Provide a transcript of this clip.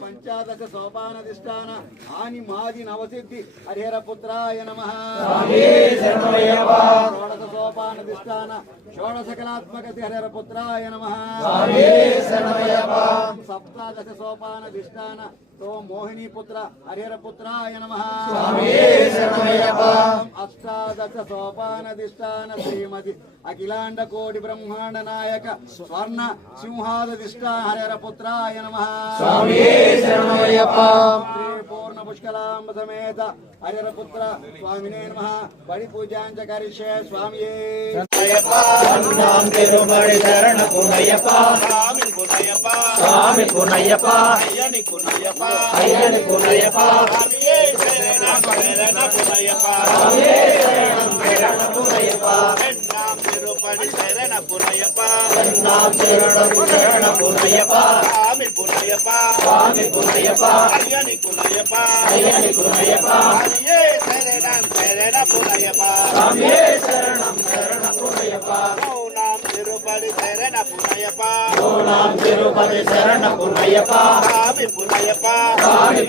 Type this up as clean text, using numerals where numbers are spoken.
పంచాదశ సోపానధిష్టాన ఆని మాది నవసిద్ధి హరిహరపుత్రాయ నమః. షోడశ సోపానధిష్టాన షోడశకలాత్మక హరిహరపుత్రాయ నమః. సప్తాదశ సోపానధిష్టాన సో మోహినీపుత్ర హరిహరపుత్రాయ నమః. అష్టాదశ సోపానధిష్టాన శ్రీమతి అఖిలాండ కోటి బ్రహ్మాండ నాయక స్వర్ణ సింహాదధిష్టాన హరిహరపుత్రాయ నమః. శ్రీ పూర్ణ పుష్కలాంబ సమేత హరిహరపుత్ర స్వామినే నమః. బడి పూజాంచ కరిష్యే స్వామియే. తిరుమడి శరణ పునయ్యప్ప స్వామి పునయ్యప్ప స్వామి పునయ్యప్ప అయ్యని పునయ్యప్ప అయ్యని పునయ్యప్ప స్వామియే శరణ శరణ పునయ్యప్ప స్వామియే శరణ పునయ్యప్ప ఎన్నాం తిరుపడి శరణ పునయ్యప్ప ఎన్నాం శరణ పునయ్యప్ప స్వామి పునయ్యప్ప స్వామి పునయ్యప్ప అయ్యని పునయ్యప్ప అయ్యని పునయ్యప్ప స్వామియే శరణ శరణ పునయ్యప్ప స్వామియే శరణం శరణ పునయ్యప్ప. ఓం తిరుపతి శరణ పునయ్యప్ప ఓం తిరుపతి శరణ పునయ్యప్ప స్వామి పునయ్యప్ప స్వామి